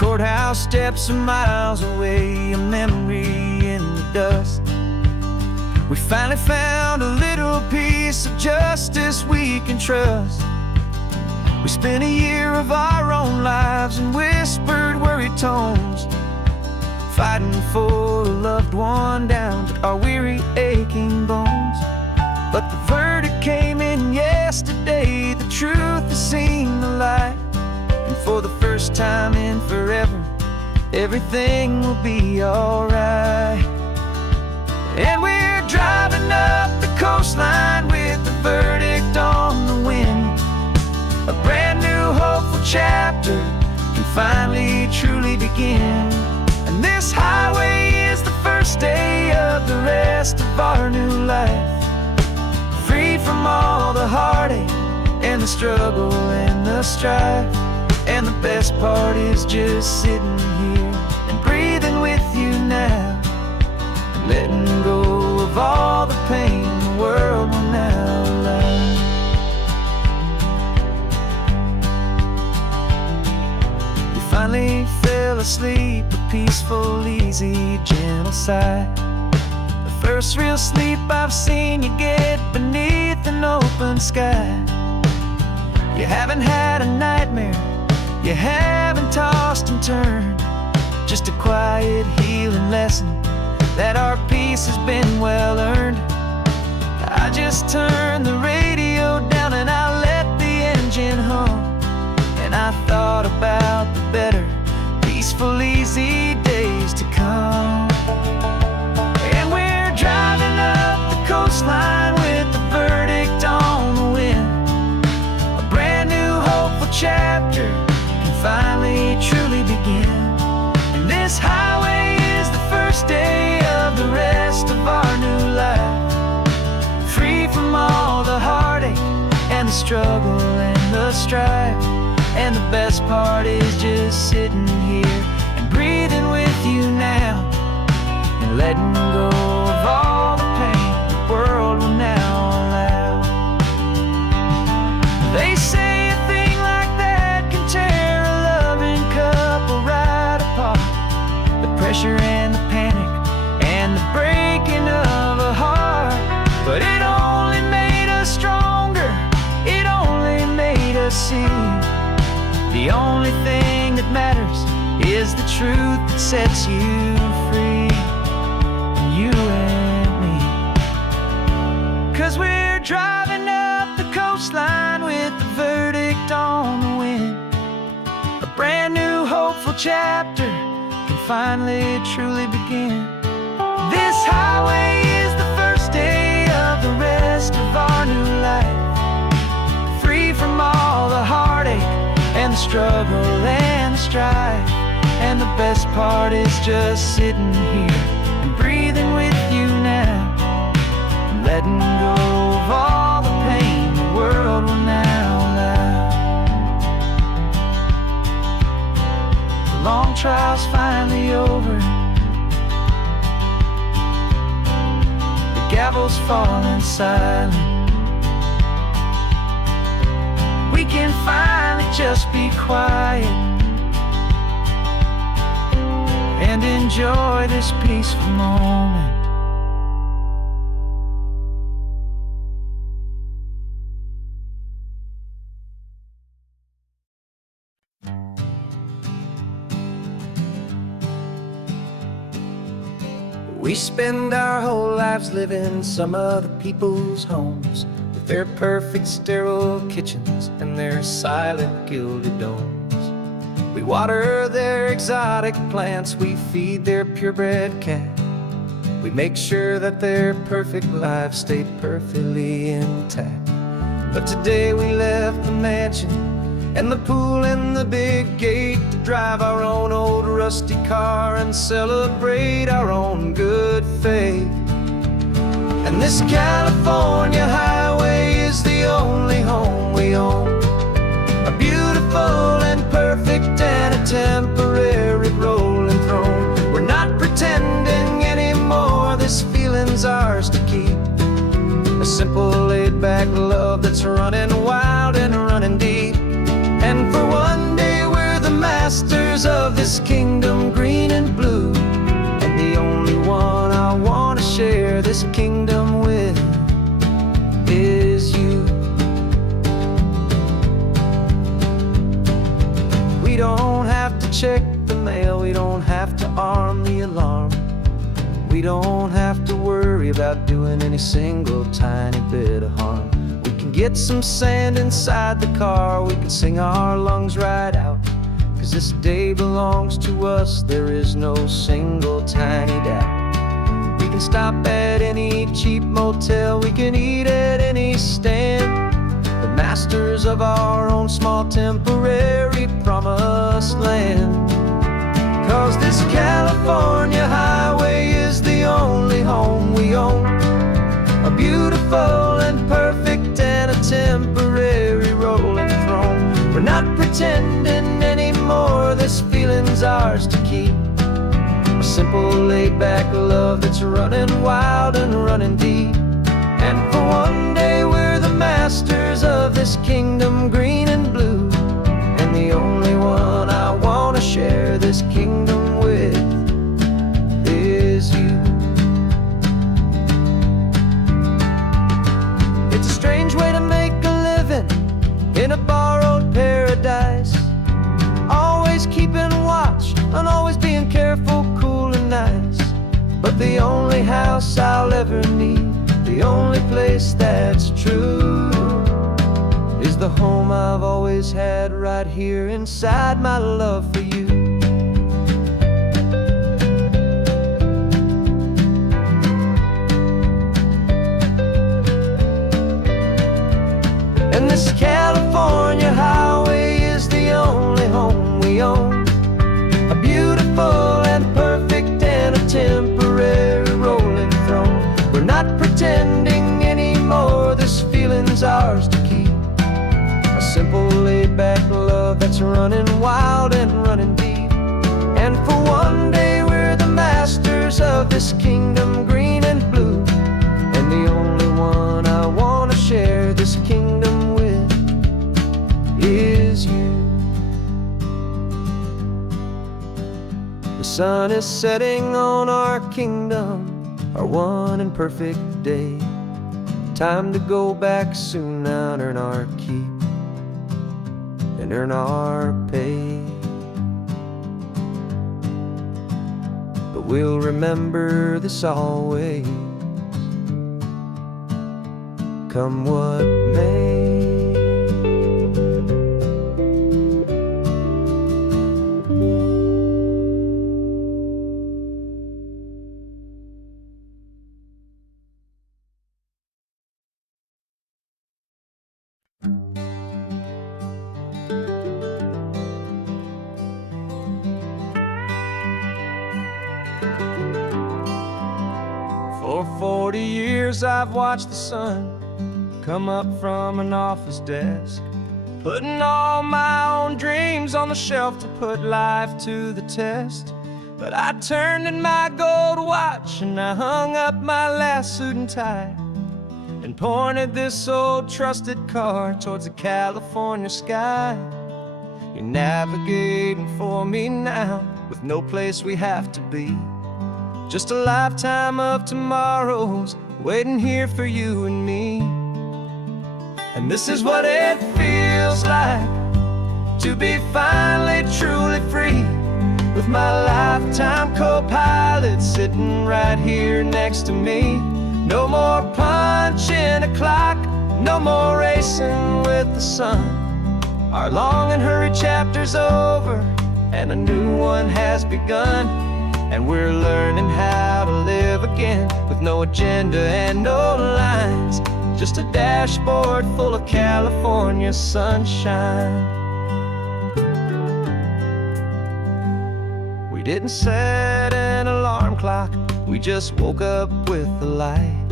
Courthouse steps are miles away, a memory in the dust. We finally found a little piece of justice we can trust. We spent a year of our own lives in whispered, worried tones, fighting for a loved one down to our weary, aching bones. But the verdict came in yesterday, the truth has seen the light. And for the first time in forever, everything will be alright. And we're driving up the coastline with the verdict on the wind. A brand new hopeful chapter can finally truly begin. And this highway is the first day of the rest of our new life. Freed from all the heartache and the struggle and the strife. And the best part is just sitting here and breathing with you now, and letting go of all the pain the world will now allow. You finally fell asleep, a peaceful, easy, gentle sigh. The first real sleep I've seen you get beneath an open sky. You haven't had a nightmare, you haven't tossed and turned, just a quiet healing lesson that our peace has been well earned. I just turned the radio down and I let the engine hum, and I thought about the better, peaceful, easy days to come. And we're driving up the coastline with the verdict on the wind. A brand new hopeful chapter finally truly begin. And this highway is the first day of the rest of our new life. Free from all the heartache and the struggle and the strife. And the best part is just sitting here and breathing with you now, and letting go of all the pain the world will now allow. They say a thing like that can tear a loving couple right apart. The pressure and the panic and the breaking of a heart. But it only made us stronger, it only made us see the only thing that matters is the truth that sets you free, you and me. 'Cause we're driving up the coastline with the verdict on the wind. A brand new hopeful chapter can finally truly begin. This highway is the first day of the rest of our new life. Free from all the heartache and the struggle and the strife. And the best part is just sitting here and breathing with you now, and letting go of all the pain the world will now allow. The long trial's finally over, the gavel's falling silent. We can finally just be quiet and enjoy this peaceful moment. We spend our whole lives living some other people's homes, with their perfect sterile kitchens and their silent gilded domes. We water their exotic plants, we feed their purebred cat. We make sure that their perfect lives stay perfectly intact. But today we left the mansion and the pool and the big gate to drive our own old rusty car and celebrate our own good faith. And this California highway is the only home we own, a beautiful and perfect and a temporary rolling throne. We're not pretending anymore, this feeling's ours to keep. A simple laid-back love that's running wild and running deep. And for one day we're the masters of this kingdom, green and blue. And the only one I want to share this kingdom with is you. We don't have to check the mail, we don't have to arm the alarm. we don't have to worry about doing any single tiny bit of harm. We can get some sand inside the car, we can sing our lungs right out. 'Cause this day belongs to us, there is no single tiny doubt. We can stop at any cheap motel, we can eat at any stand. The masters of our own small temporary promised land. 'Cause this California highway is the only home we own. A beautiful and perfect and a temporary rolling throne. We're not pretending anymore, this feeling's ours to keep. A simple laid-back love that's running wild and running deep. And for one day we're the masters of this kingdom green and blue. And the only one I want to share this kingdom with is you. It's a strange way to make a living in a borrowed paradise. Always keeping watch and always being careful, cool and nice. But the only house I'll ever need, the only place that's true, is the home I've always had right here inside my love for you. And this California highway is the only home we own. A beautiful and perfect and a temporary rolling throne. We're not pretending anymore, this feeling's ours to keep. A simple laid-back love that's running wild and running deep. And for one day we're the masters of this kingdom green and blue. And the only one I want to share this kingdom with is you. The sun is setting on our kingdom, our one and perfect day. Time to go back soon now and earn our keep and earn our pay. But we'll remember this always, come what may. For 40 years I've watched the sun come up from an office desk, putting all my own dreams on the shelf to put life to the test. But I turned in my gold watch and I hung up my last suit and tie, and pointed this old trusted car towards the California sky. You're navigating for me now, with no place we have to be. Just a lifetime of tomorrows waiting here for you and me. And this is what it feels like to be finally truly free, with my lifetime co-pilot sitting right here next to me. No more punching a clock, no more racing with the sun. Our long and hurried chapter's over and a new one has begun. And we're learning how to live again, with no agenda and no lines, just a dashboard full of California sunshine. We didn't set an alarm clock, we just woke up with the light.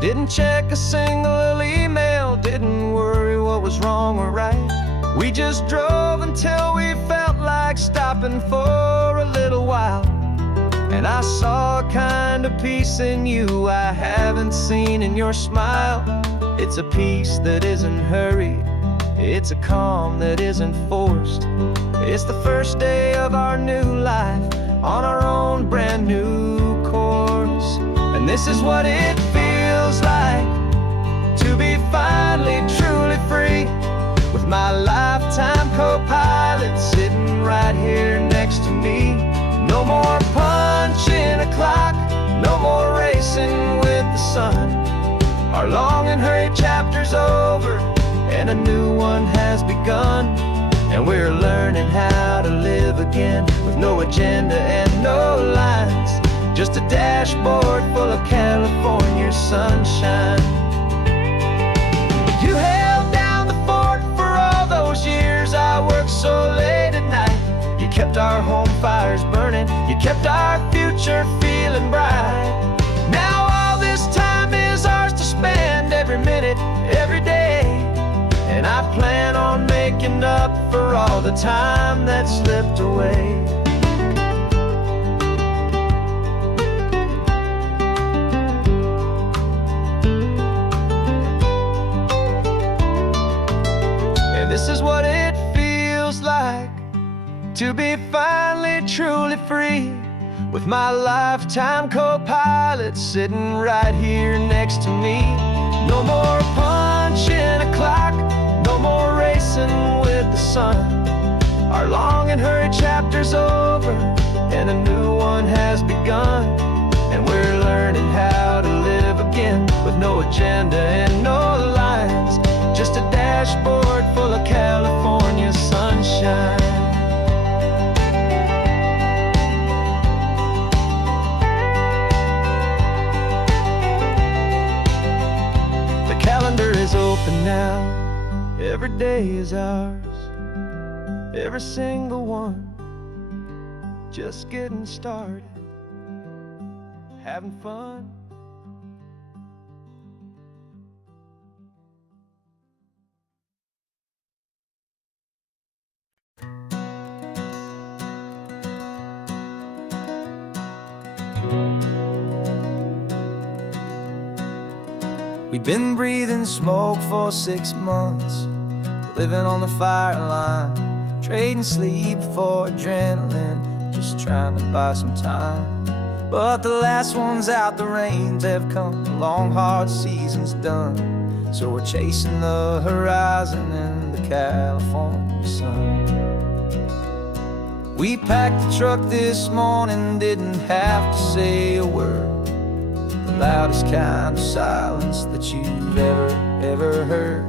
Didn't check a single email, didn't worry what was wrong or right. We just drove until we felt like stopping for a little while. And I saw a kind of peace in you I haven't seen in your smile. It's a peace that isn't hurried, it's a calm that isn't forced. It's the first day of our new life on our own brand new course. And this is what it feels like to be finally truly free, with my lifetime co-pilot sitting right here next to me. No more punching a clock, no sun. Our long and hurried chapter's over, and a new one has begun. And we're learning how to live again, with no agenda and no lines, just a dashboard full of California sunshine. You held down the fort for all those years I worked so late at night. You kept our home fires burning, you kept our future feeling bright. Now all this time is ours to spend, every minute, every day. And I plan on making up for all the time that slipped away. And this is what it feels like to be finally truly free, with my lifetime co-pilot sitting right here next to me. No more punching a clock, no more racing with the sun. Our long and hurried chapter's over, and a new one has begun. And we're learning how to live again, with no agenda and no lines, just a dashboard full of California sunshine. The calendar is open now, every day is ours, every single one, just getting started, having fun. We've been breathing smoke for 6 months, living on the fire line, trading sleep for adrenaline, just trying to buy some time. But the last one's out, the rains have come, the long hard season's done. So we're chasing the horizon in the California sun. We packed the truck this morning, didn't have to say a word. The loudest kind of silence that you've ever heard.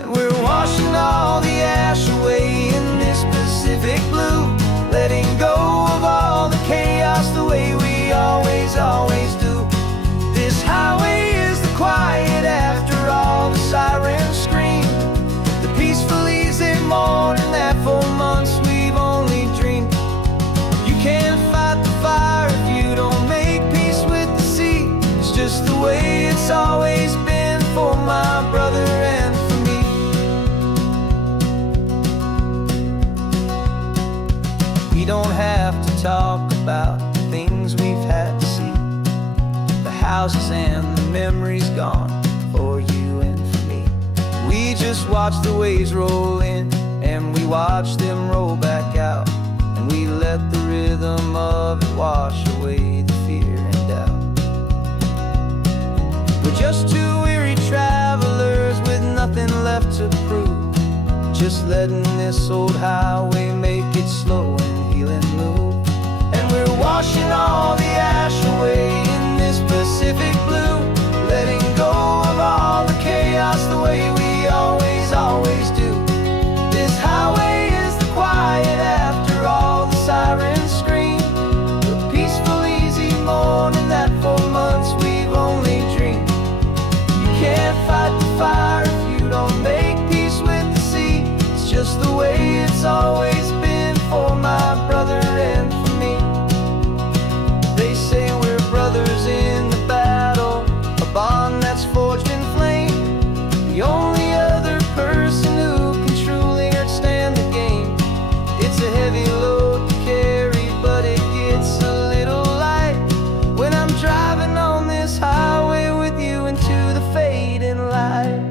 And we're washing all the ash away in this Pacific blue, letting go of all the chaos the way we always do. This highway is the quiet after all the sirens scream, the peaceful easy morning that for months we've only dreamed. You can't fight the fire if you don't make peace with the sea. It's just the way it's always been for my brother and for me. We don't have to talk about the things we've had to see, the houses and the memories gone for you and for me. We just watch the waves roll in, and we watch them roll back out, and we let the rhythm of it wash away the fear and doubt. We're just two weary travelers with nothing left to prove, just letting this old highway make its slow and healing move. And we're washing all the ash away in this Pacific blue, letting go of all the chaos the way we always do. This highway is the quiet after all the sirens scream, the peaceful easy morning that for months we've only dreamed. You can't fight the fire if you don't make peace with the sea. It's just the way it's always been for my brother and for me. They say we're brothers in the battle, a bond that's forged in flame. The only other person who can truly stand the game. It's a heavy load to carry, but it gets a little light when I'm driving on this highway with you into the fading light.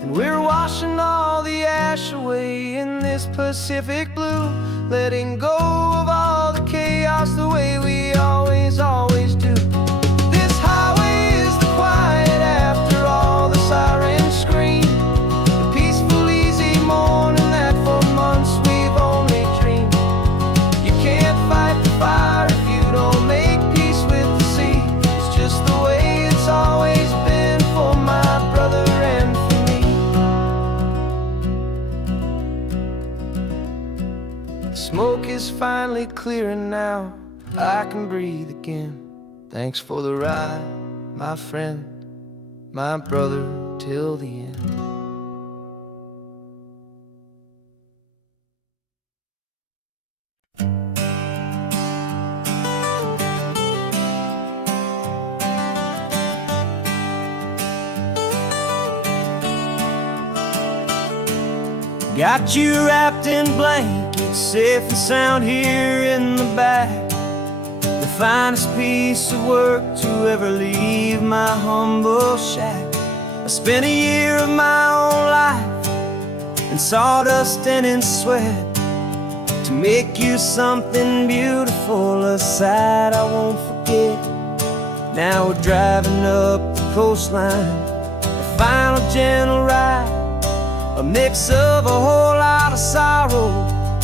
And we're washing all the ash away in this Pacific blue, letting go of all the chaos the way we always do. This highway is the quiet after all the sirens scream, the peaceful easy morning that for months is finally clearing now. I can breathe again. Thanks for the ride, my friend, my brother till the end. Got you wrapped in blankets, safe and sound here in the back. The finest piece of work to ever leave my humble shack. I spent a year of my own life in sawdust and in sweat to make you something beautiful, a sight I won't forget. Now we're driving up the coastline, a final gentle ride, a mix of a whole lot of sorrow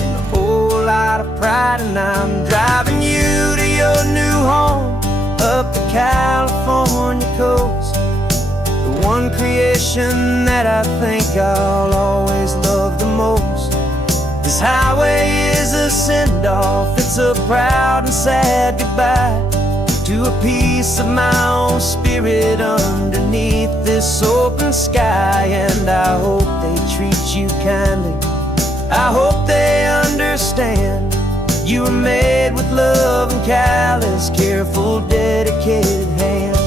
and a whole lot of pride. And I'm driving you to your new home up the California coast, the one creation that I think I'll always love the most. This highway is a send-off, it's a proud and sad goodbye to a piece of my own spirit underneath this open sky. And I hope they treat you kindly, I hope they understand you were made with love and callous, careful, dedicated hands.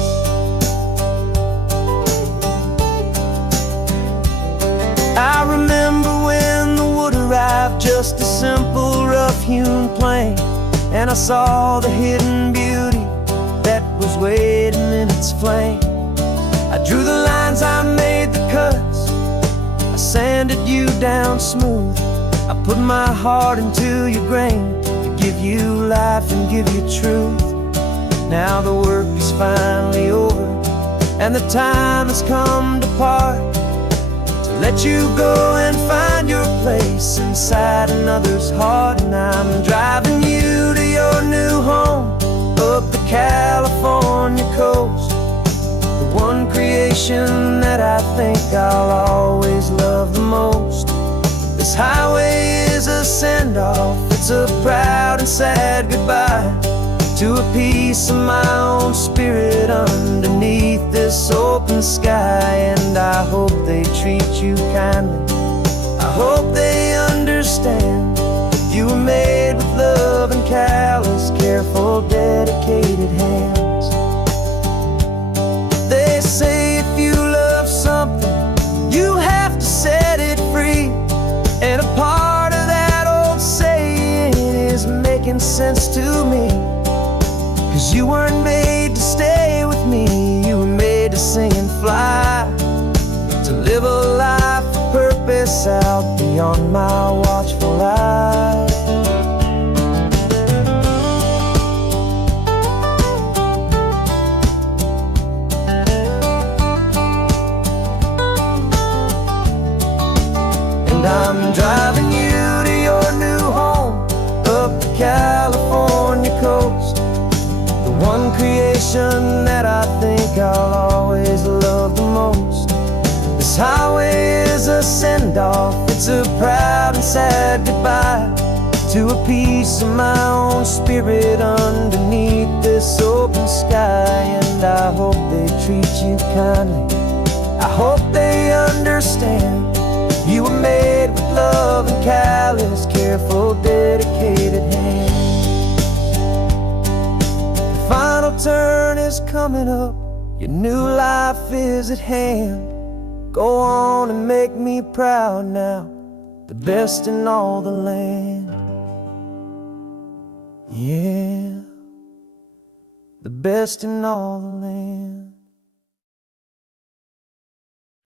I remember when the wood arrived, just a simple rough-hewn plank, and I saw the hidden beauty that was waiting in its flame. I drew the lines, I made the cuts, I sanded you down smooth. I put my heart into your grain to give you life and give you truth. Now the work is finally over and the time has come to part, to let you go and find your place inside another's heart. And I'm driving you to your new home up the California coast, the one creation that I think I'll always love the most. This highway is a send-off, it's a proud and sad goodbye to a piece of my own spirit underneath this open sky. And I hope they treat you kindly, I hope they understand you were made with love and callous, careful, dedicated hands. They say if you love something, you have to set it free. And a part of that old saying is making sense to me, 'cause you weren't made to stay with me, you were made to sing and fly, to live a life of purpose out beyond my watchful eye. And I'm driving you to your new home up the California coast, the one creation that I think I'll always love the most. This highway is a send-off, it's a proud and sad goodbye to a piece of my own spirit underneath this open sky. And I hope they treat you kindly, I hope they understand you were made with love and callous, careful, dedicated hands. The final turn is coming up, your new life is at hand. Go on and make me proud now, the best in all the land. Yeah, the best in all the land.